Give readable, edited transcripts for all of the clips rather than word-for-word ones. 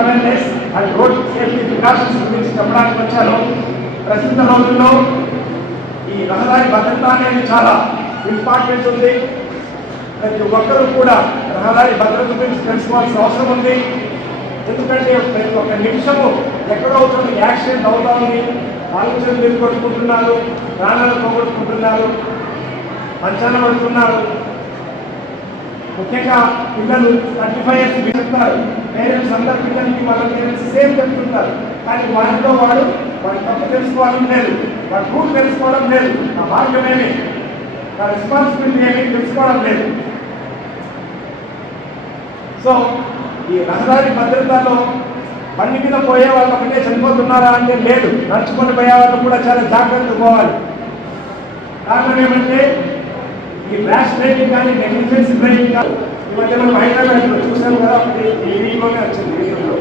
Awareness and road safety precautions గురించి చెప్పడానికి వచ్చాను. ప్రస్తుత రోజుల్లో ఈ రహదారి భద్రత అనేది చాలా ఇంపార్టెంట్ ఉంది. ప్రతి ఒక్కరూ కూడా రహదారి భద్రత గురించి తెలుసుకోవాల్సిన అవసరం ఉంది. ఎందుకంటే ప్రతి ఒక్క నిమిషము ఎక్కడవుతుంది యాక్సిడెంట్ అవుతా ఉంది, ఆలోచనలు ఎదుర్కొట్టుకుంటున్నారు, ప్రాణాలు పోగొట్టుకుంటున్నారు, మంచాన పడుతున్నారు. ముఖ్యంగా పిల్లలు 35 years చెప్తారు, పేరెంట్స్ అందరు పిల్లలకి వాళ్ళ పేరెంట్స్ సేమ్ చెప్తుంటారు. కానీ వాటిలో వాడు తప్పు తెలుసుకోవడం లేదు, వాడు రూల్ తెలుసుకోవడం లేదు, నా మార్గం ఏమి, నా రెస్పాన్సిబిలిటీ ఏమి తెలుసుకోవడం లేదు. సో ఈ రహదారి భద్రతలో బండి మీద పోయే వాళ్ళు ఒకటే చనిపోతున్నారా అంటే లేదు, నడుచుకొని పోయే వాళ్ళు కూడా చాలా జాగ్రత్తగా పోవాలి. కారణం ఏమంటే ఈ ర్యాష్ డ్రైవింగ్ కానీ నెగ్లిజెన్స్ డ్రైవింగ్ కానీ ఈ మధ్య మనం హైదరాబాద్లో చూసాం కదా, టీవీలోనే వచ్చింది న్యూస్లో.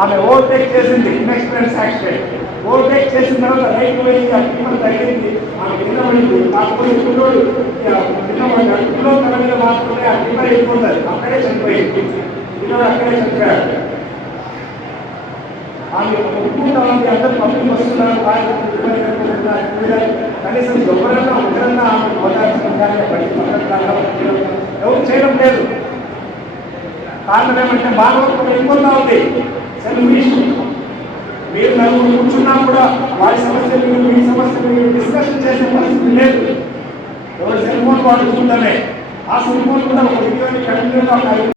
ఆమె ఓవర్టేక్ చేసింది, ఇన్ఎక్స్పీరియన్స్ యాక్సిడెంట్. ఓవర్టేక్ చేసిన తర్వాత రైట్ పోయింది, అగ్నిమని తగ్గింది, ఆమె కింద పడింది. కాకపోతే పిల్లోడు పిల్లో తల మీద మాత్రమే అగ్నిమై వెళ్ళిపోతుంది, అక్కడే చనిపోయింది. పిల్లోడు అక్కడే చనిపోయాడు. ఆమె ఒప్పుకుంటా ఉంది, అందరూ పంపిణీ వస్తున్నారు, కనీసం ఎవరైనా ఒకరన్నా ఆమె ఎవరు చేయడం లేదు. కారణం ఏమంటే భాగవతం వెళ్ళిపోతా ఉంది. సెల్ఫిష్. మీరు నలుగురు కూర్చున్నా కూడా వారి సమస్యలు మీ సమస్యలు డిస్కషన్ చేసే పరిస్థితి లేదు. ఎవరు సెల్ ఫోన్ వాడుతుందనే ఆ సెల్ ఫోన్ కూడా ఒక వీడియోని కంటిన్యూగా